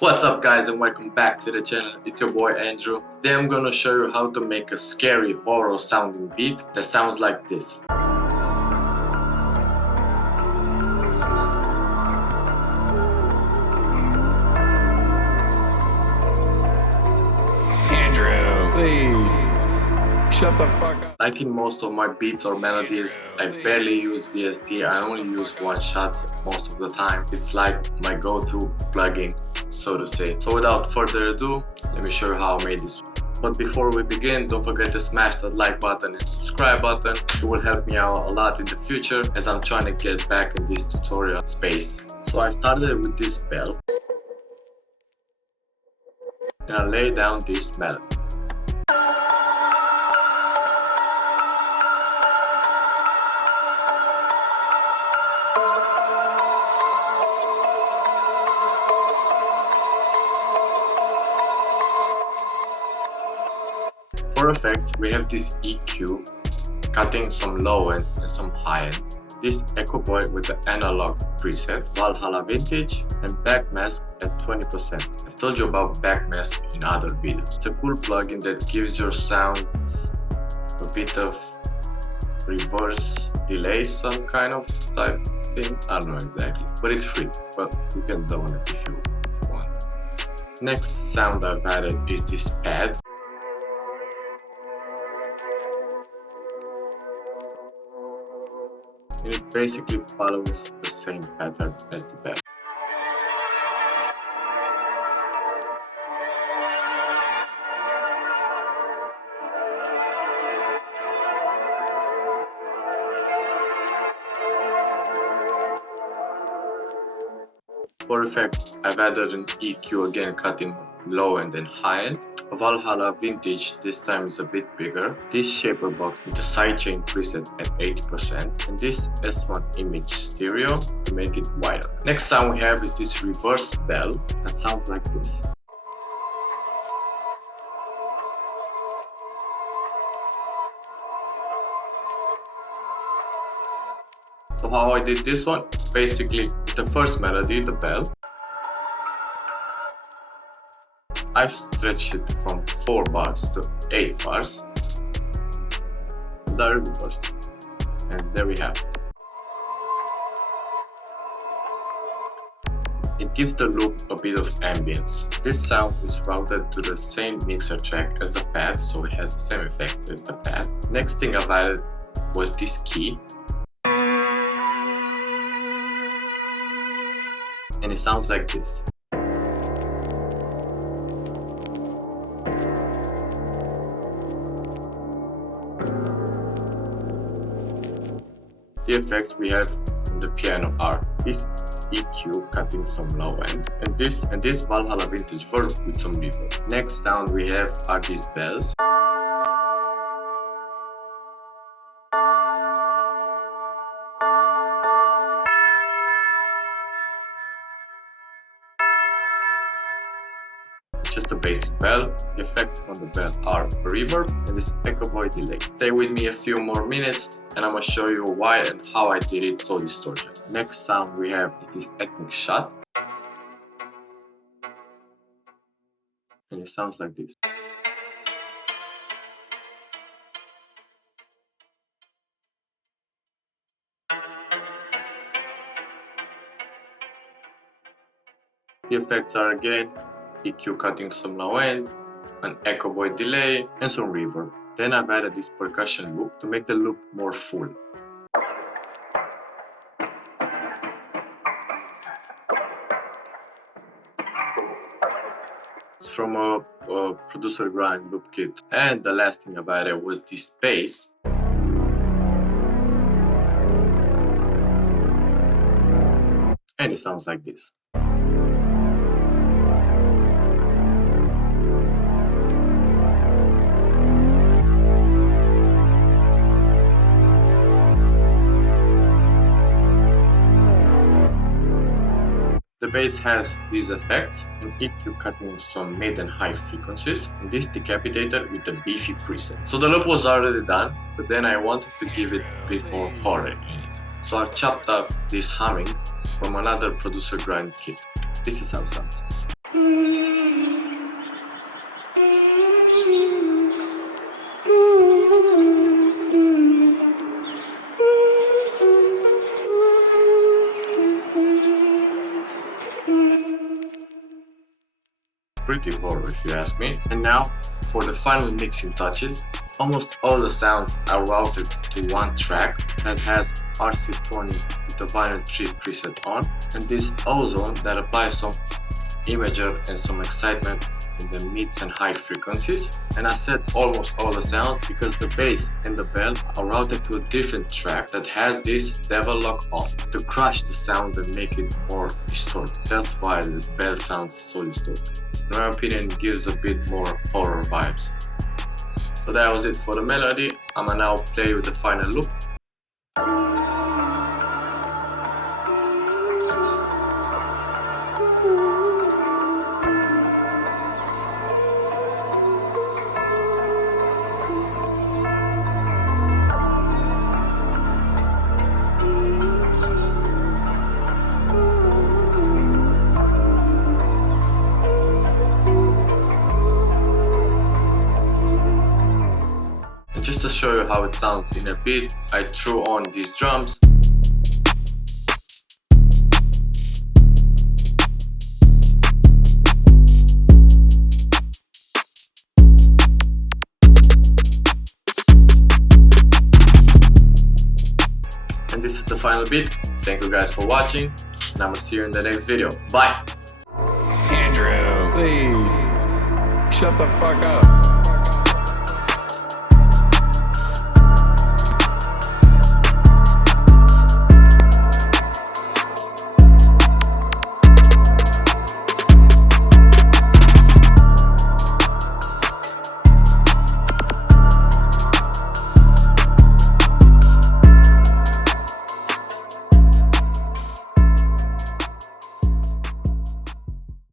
What's up guys and welcome back to the channel. It's your boy Andrew. Today I'm gonna show you how to make a scary horror sounding beat that sounds like this. Andrew, please shut the fuck up. Like in most of my beats or melodies, I barely use VST. I only use one shot most of the time. It's like my go-to plugin, so to say. So without further ado, let me show you how I made this. But before we begin, don't forget to smash that like button and subscribe button. It will help me out a lot in the future as I'm trying to get back in this tutorial space. So I started with this bell and I lay down this melody. For effects, we have this EQ, cutting some low end and some high end, this Echo Boy with the analog preset, Valhalla Vintage, and Backmask at 20%. I've told you about Backmask in other videos. It's a cool plugin that gives your sounds a bit of reverse delay, some kind of type thing. I don't know exactly, but it's free, but you can download it if you want. Next sound I've added is this pad. And it basically follows the same pattern as the bell. For effects, I've added an EQ again, cutting low end and high end. A Valhalla Vintage this time is a bit bigger. This shaper box with the sidechain preset at 80%, and this S1 image stereo to make it wider. Next sound we have is this reverse bell that sounds like this. So how I did this one, it's basically the first melody, the bell. I've stretched it from 4 bars to 8 bars. The reverse. And there we have it. It gives the loop a bit of ambience. This sound is routed to the same mixer track as the pad, so it has the same effect as the pad. Next thing I've added was this key. And it sounds like this. The effects we have on the piano are this EQ cutting some low end, and this Valhalla Vintage verb with some reverb. Next sound we have are these bells. Just a basic bell. The effects on the bell are a reverb and this Echo Boy delay. Stay with me a few more minutes and I'm gonna show you why and how I did it so distorted. Next sound we have is this ethnic shot. And it sounds like this. The effects are again EQ cutting some low end, an Echo Boy delay, and some reverb. Then I've added this percussion loop to make the loop more full. It's from a Producer Grind loop kit. And the last thing I've added was this bass. And it sounds like this. The bass has these effects, an EQ cutting some mid and high frequencies, and this decapitator with the beefy preset. So the loop was already done, but then I wanted to give it a bit more horror in it. So I've chopped up this humming from another Producer Grind kit. This is how it sounds. pretty horror if you ask me. And now for the final mixing touches. Almost all the sounds are routed to one track that has RC20 with the Vinyl 3 preset on, and this ozone that applies some imager and some excitement in the mids and high frequencies. And I said almost all the sounds because the bass and the bell are routed to a different track that has this Devil Lock on to crush the sound and make it more distorted. That's why the bell sounds so distorted. In my opinion, it gives a bit more horror vibes. So that was it for the melody. I'ma now play with the final loop. Just to show you how it sounds in a beat, I threw on these drums. And this is the final beat. Thank you guys for watching, and I'ma see you in the next video. Bye! Andrew, please, shut the fuck up.